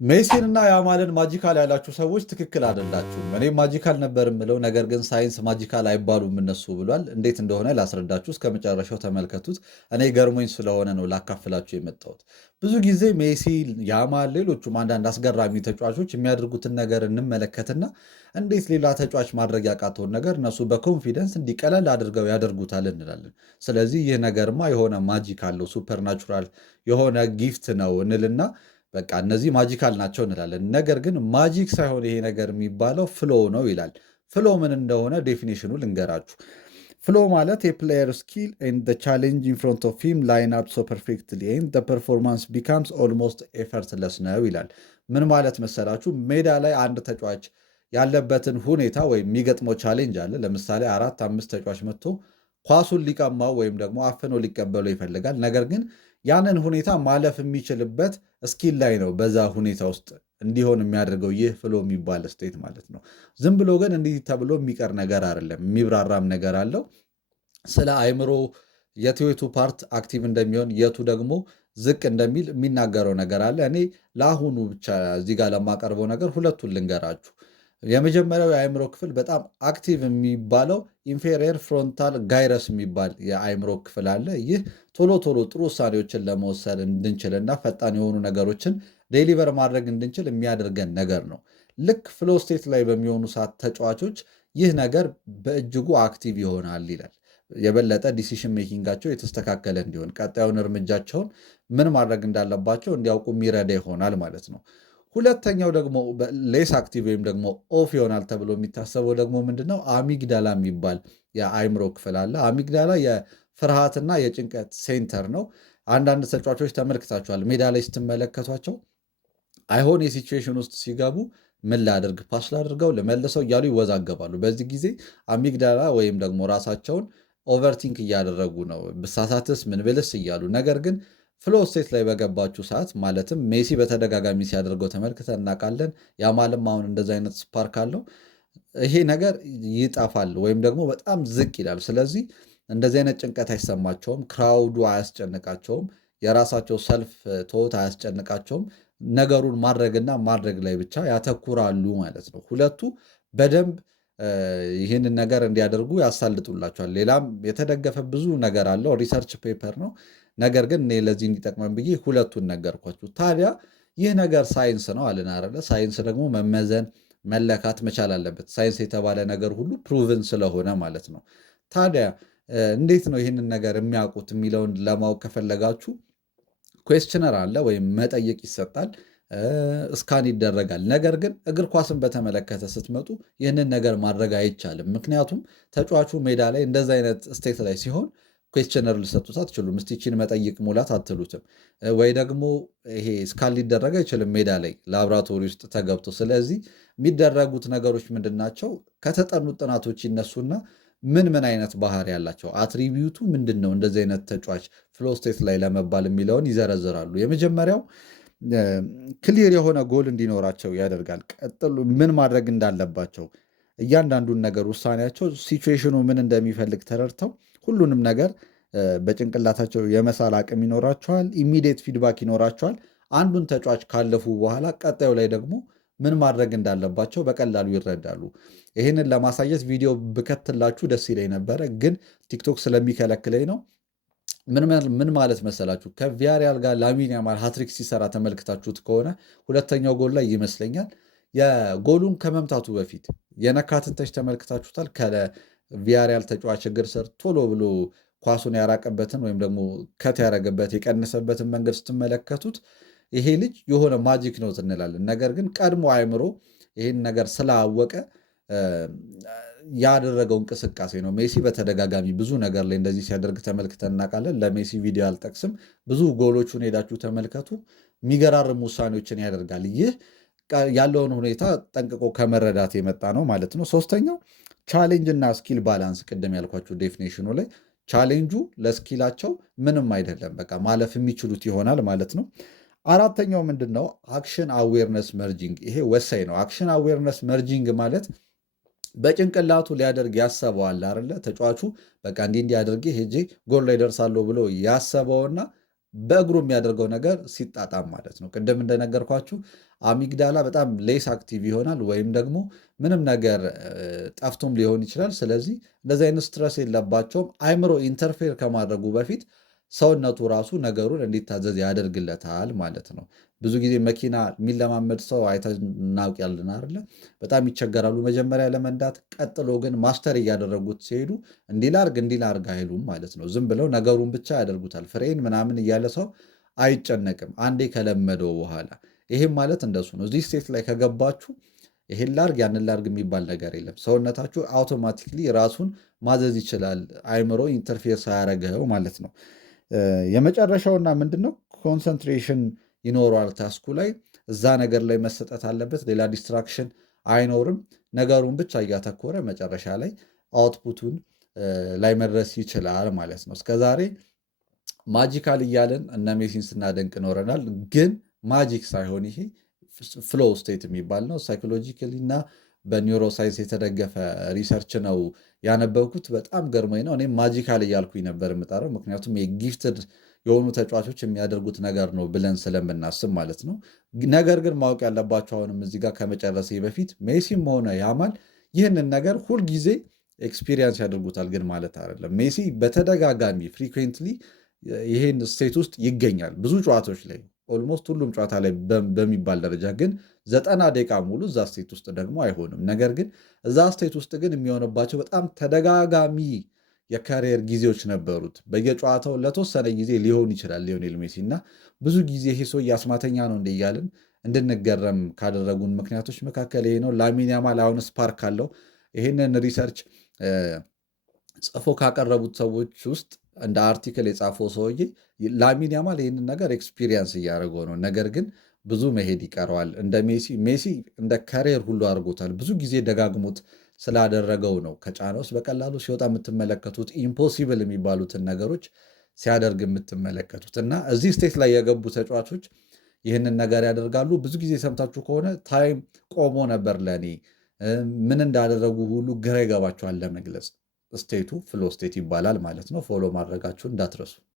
ሜሲንና ያማልን ማጂካል ያላችሁ ሰዎች ትክክል አይደላችሁም። እኔም ማጂካል ነበር የምለው፣ ነገር ግን ሳይንስ ማጂካል አይባሉም እነሱ ብሏል። እንዴት እንደሆነ ላስረዳችሁ፣ እስከ መጨረሻው ተመልከቱት። እኔ ገርሞኝ ስለሆነ ነው ላካፍላችሁ የመጣሁት። ብዙ ጊዜ ሜሲ፣ ያማል፣ ሌሎቹም አንዳንድ አስገራሚ ተጫዋቾች የሚያደርጉትን ነገር እንመለከትና እንዴት ሌላ ተጫዋች ማድረግ ያቃተውን ነገር እነሱ በኮንፊደንስ እንዲቀለል አድርገው ያደርጉታል እንላለን። ስለዚህ ይህ ነገርማ የሆነ ማጂክ አለው፣ ሱፐርናቹራል የሆነ ጊፍት ነው እንልና በቃ እነዚህ ማጂካል ናቸው እንላለን። ነገር ግን ማጂክ ሳይሆን ይሄ ነገር የሚባለው ፍሎ ነው ይላል። ፍሎ ምን እንደሆነ ዴፊኒሽኑ ልንገራችሁ። ፍሎ ማለት የፕሌየር ስኪል ኤንድ ቻሌንጅ ኢን ፍሮንት ኦፍ ሂም ላይን አፕ ሶ ፐርፌክትሊ ኤንድ ፐርፎርማንስ ቢካምስ ኦልሞስት ኤፈርትለስ ነው ይላል። ምን ማለት መሰላችሁ? ሜዳ ላይ አንድ ተጫዋች ያለበትን ሁኔታ ወይም የሚገጥመው ቻሌንጅ አለ። ለምሳሌ 4-5 ተጫዋች መጥቶ ኳሱን ሊቀማው ወይም ደግሞ አፍኖ ሊቀበለው ይፈልጋል። ነገር ግን ያንን ሁኔታ ማለፍ የሚችልበት ስኪል ላይ ነው በዛ ሁኔታ ውስጥ እንዲሆን የሚያደርገው ይህ ፍሎ የሚባል ስቴት ማለት ነው። ዝም ብሎ ግን እንዲህ ተብሎ የሚቀር ነገር አይደለም፣ የሚብራራም ነገር አለው። ስለ አይምሮ የቱ ፓርት አክቲቭ እንደሚሆን የቱ ደግሞ ዝቅ እንደሚል የሚናገረው ነገር አለ። እኔ ለአሁኑ ብቻ እዚህ ጋር ለማቀርበው ነገር ሁለቱን ልንገራችሁ። የመጀመሪያው የአእምሮ ክፍል በጣም አክቲቭ የሚባለው ኢንፌሪየር ፍሮንታል ጋይረስ የሚባል የአእምሮ ክፍል አለ። ይህ ቶሎ ቶሎ ጥሩ ውሳኔዎችን ለመወሰን እንድንችልና ፈጣን የሆኑ ነገሮችን ዴሊቨር ማድረግ እንድንችል የሚያደርገን ነገር ነው። ልክ ፍሎ ስቴት ላይ በሚሆኑ ሰዓት ተጫዋቾች ይህ ነገር በእጅጉ አክቲቭ ይሆናል ይላል። የበለጠ ዲሲሽን ሜኪንጋቸው የተስተካከለ እንዲሆን፣ ቀጣዩን እርምጃቸውን ምን ማድረግ እንዳለባቸው እንዲያውቁ የሚረዳ ይሆናል ማለት ነው። ሁለተኛው ደግሞ ሌስ አክቲቭ ወይም ደግሞ ኦፍ ይሆናል ተብሎ የሚታሰበው ደግሞ ምንድነው? አሚግዳላ የሚባል የአይምሮ ክፍል አለ። አሚግዳላ የፍርሃትና የጭንቀት ሴንተር ነው። አንዳንድ ተጫዋቾች ተመልክታቸዋል። ሜዳ ላይ ስትመለከቷቸው አይሆን የሲቹዌሽን ውስጥ ሲገቡ ምን ላድርግ፣ ፓስ ላድርገው፣ ልመልሰው እያሉ ይወዛገባሉ። በዚህ ጊዜ አሚግዳላ ወይም ደግሞ ራሳቸውን ኦቨርቲንክ እያደረጉ ነው፣ ብሳሳትስ ምን ብልስ እያሉ። ነገር ግን ፍሎ ስቴት ላይ በገባችሁ ሰዓት ማለትም ሜሲ በተደጋጋሚ ሲያደርገው ተመልክተን እናውቃለን። ያማልም አሁን እንደዚ አይነት ስፓርክ አለው። ይሄ ነገር ይጠፋል ወይም ደግሞ በጣም ዝቅ ይላል። ስለዚህ እንደዚህ አይነት ጭንቀት አይሰማቸውም። ክራውዱ አያስጨንቃቸውም። የራሳቸው ሰልፍ ቶት አያስጨንቃቸውም። ነገሩን ማድረግና ማድረግ ላይ ብቻ ያተኩራሉ ማለት ነው። ሁለቱ በደንብ ይህንን ነገር እንዲያደርጉ ያሳልጡላቸዋል። ሌላም የተደገፈ ብዙ ነገር አለው፣ ሪሰርች ፔፐር ነው። ነገር ግን እኔ ለዚህ እንዲጠቅመን ብዬ ሁለቱን ነገርኳችሁ። ታዲያ ይህ ነገር ሳይንስ ነው አለን አይደለ? ሳይንስ ደግሞ መመዘን መለካት መቻል አለበት። ሳይንስ የተባለ ነገር ሁሉ ፕሩቭን ስለሆነ ማለት ነው። ታዲያ እንዴት ነው ይህንን ነገር የሚያውቁት የሚለውን ለማወቅ ከፈለጋችሁ ኩዌስችነር አለ ወይም መጠየቅ ይሰጣል፣ እስካን ይደረጋል። ነገር ግን እግር ኳስን በተመለከተ ስትመጡ ይህንን ነገር ማድረግ አይቻልም። ምክንያቱም ተጫዋቹ ሜዳ ላይ እንደዚ አይነት ስቴት ላይ ሲሆን ኩዌስችነር ልሰጡት አትችሉም። ምስቲችን መጠይቅ ሙላት አትሉትም። ወይ ደግሞ ይሄ እስካን ሊደረግ አይችልም ሜዳ ላይ ላብራቶሪ ውስጥ ተገብቶ። ስለዚህ የሚደረጉት ነገሮች ምንድን ናቸው? ከተጠኑት ጥናቶች ይነሱና ምን አይነት ባህሪ ያላቸው አትሪቢዩቱ ምንድን ነው እንደዚህ አይነት ተጫዋች ፍሎ ስቴት ላይ ለመባል የሚለውን ይዘረዝራሉ። የመጀመሪያው ክሊር የሆነ ጎል እንዲኖራቸው ያደርጋል። ቀጥሎ ምን ማድረግ እንዳለባቸው እያንዳንዱን ነገር ውሳኔያቸው ሲቹዌሽኑ ምን እንደሚፈልግ ተረድተው ሁሉንም ነገር በጭንቅላታቸው የመሳል አቅም ይኖራቸዋል። ኢሚዲየት ፊድባክ ይኖራቸዋል። አንዱን ተጫዋች ካለፉ በኋላ ቀጣዩ ላይ ደግሞ ምን ማድረግ እንዳለባቸው በቀላሉ ይረዳሉ። ይህንን ለማሳየት ቪዲዮ ብከትላችሁ ደስ ይለኝ ነበረ፣ ግን ቲክቶክ ስለሚከለክለኝ ነው። ምን ማለት መሰላችሁ? ከቪያሪያል ጋር ላሚን ያማል ሃትሪክ ሲሰራ ተመልክታችሁት ከሆነ ሁለተኛው ጎል ላይ ይመስለኛል የጎሉን ከመምታቱ በፊት የነካትን ተች ተመልክታችሁታል። ከቪያሪያል ተጫዋች እግር ስር ቶሎ ብሎ ኳሱን ያራቀበትን ወይም ደግሞ ከት ያደረገበት የቀነሰበትን መንገድ ስትመለከቱት ይሄ ልጅ የሆነ ማጂክ ነው እንላለን። ነገር ግን ቀድሞ አይምሮ ይህን ነገር ስላወቀ ያደረገው እንቅስቃሴ ነው። ሜሲ በተደጋጋሚ ብዙ ነገር ላይ እንደዚህ ሲያደርግ ተመልክተን እናውቃለን። ለሜሲ ቪዲዮ አልጠቅስም፣ ብዙ ጎሎቹን ሄዳችሁ ተመልከቱ። የሚገራርም ውሳኔዎችን ያደርጋል። ይህ ያለውን ሁኔታ ጠንቅቆ ከመረዳት የመጣ ነው ማለት ነው። ሶስተኛው ቻሌንጅ እና ስኪል ባላንስ፣ ቅድም ያልኳችሁ ዴፊኔሽኑ ላይ ቻሌንጁ ለስኪላቸው ምንም አይደለም፣ በቃ ማለፍ የሚችሉት ይሆናል ማለት ነው። አራተኛው ምንድን ነው? አክሽን አዌርነስ መርጂንግ። ይሄ ወሳኝ ነው። አክሽን አዌርነስ መርጂንግ ማለት በጭንቅላቱ ሊያደርግ ያሰበዋል አይደለ? ተጫዋቹ በቃ እንዲህ አድርጌ ሄጄ ጎል ላይ ደርሳለሁ ብሎ ያሰበውና በእግሩ የሚያደርገው ነገር ሲጣጣም ማለት ነው። ቅድም እንደነገርኳችሁ አሚግዳላ በጣም ሌስ አክቲቭ ይሆናል ወይም ደግሞ ምንም ነገር ጠፍቶም ሊሆን ይችላል። ስለዚህ እንደዚህ አይነት ስትረስ የለባቸውም። አይምሮ ኢንተርፌር ከማድረጉ በፊት ሰውነቱ ራሱ ነገሩን እንዲታዘዝ ያደርግለታል ማለት ነው። ብዙ ጊዜ መኪና የሚለማመድ ሰው አይተን እናውቃለን አይደለ? በጣም ይቸገራሉ መጀመሪያ ለመንዳት። ቀጥሎ ግን ማስተር እያደረጉት ሲሄዱ እንዲላርግ አይሉም ማለት ነው። ዝም ብለው ነገሩን ብቻ ያደርጉታል። ፍሬን ምናምን እያለ ሰው አይጨነቅም አንዴ ከለመደው በኋላ። ይሄም ማለት እንደሱ ነው። እዚህ ስቴት ላይ ከገባችሁ ይሄን ላርግ ያንን ላርግ የሚባል ነገር የለም። ሰውነታችሁ አውቶማቲክሊ ራሱን ማዘዝ ይችላል፣ አይምሮ ኢንተርፌር ሳያረገው ማለት ነው። የመጨረሻውና ምንድነው ኮንሰንትሬሽን ይኖረዋል ታስኩ ላይ፣ እዛ ነገር ላይ መሰጠት አለበት። ሌላ ዲስትራክሽን አይኖርም። ነገሩን ብቻ እያተኮረ መጨረሻ ላይ አውትፑቱን ላይ መድረስ ይችላል ማለት ነው። እስከዛሬ ማጂካል እያለን እነ ሜሲን ስናደንቅ ኖረናል። ግን ማጂክ ሳይሆን ይሄ ፍሎ ስቴት የሚባል ነው። ሳይኮሎጂካሊ እና በኒውሮሳይንስ የተደገፈ ሪሰርች ነው ያነበብኩት። በጣም ገርሞኝ ነው። እኔም ማጂካል እያልኩኝ ነበር የምጠራው፣ ምክንያቱም የጊፍትድ የሆኑ ተጫዋቾች የሚያደርጉት ነገር ነው ብለን ስለምናስብ ማለት ነው። ነገር ግን ማወቅ ያለባቸው አሁንም እዚህ ጋር ከመጨረሴ በፊት ሜሲም ሆነ ያማል ይህንን ነገር ሁልጊዜ ኤክስፒሪየንስ ያደርጉታል ግን ማለት አይደለም። ሜሲ በተደጋጋሚ ፍሪኩዌንትሊ ይሄን ስቴት ውስጥ ይገኛል ብዙ ጨዋታዎች ላይ፣ ኦልሞስት ሁሉም ጨዋታ ላይ በሚባል ደረጃ። ግን 90 ደቂቃ ሙሉ እዛ ስቴት ውስጥ ደግሞ አይሆንም። ነገር ግን እዛ ስቴት ውስጥ ግን የሚሆንባቸው በጣም ተደጋጋሚ የካሪየር ጊዜዎች ነበሩት። በየጨዋታው ለተወሰነ ጊዜ ሊሆን ይችላል ሊዮኔል ሜሲ እና ብዙ ጊዜ ይሄ ሰው አስማተኛ ነው እንደ እያልን እንድንገረም ካደረጉን ምክንያቶች መካከል ይሄ ነው። ላሚን ያማል አሁን ስፓርክ አለው። ይህንን ሪሰርች ጽፎ ካቀረቡት ሰዎች ውስጥ እንደ አርቲክል የጻፈው ሰውዬ ላሚን ያማል ይህንን ነገር ኤክስፒሪየንስ እያደረገው ነው። ነገር ግን ብዙ መሄድ ይቀረዋል። እንደ ሜሲ እንደ ካሪየር ሁሉ አድርጎታል። ብዙ ጊዜ ደጋግሞት ስላደረገው ነው ከጫና ውስጥ በቀላሉ ሲወጣ የምትመለከቱት፣ ኢምፖሲብል የሚባሉትን ነገሮች ሲያደርግ የምትመለከቱት። እና እዚህ ስቴት ላይ የገቡ ተጫዋቾች ይህንን ነገር ያደርጋሉ። ብዙ ጊዜ ሰምታችሁ ከሆነ ታይም ቆሞ ነበር ለእኔ ምን እንዳደረጉ ሁሉ ግራ ይገባቸዋል ለመግለጽ። ስቴቱ ፍሎ ስቴት ይባላል ማለት ነው። ፎሎ ማድረጋችሁን እንዳትረሱ።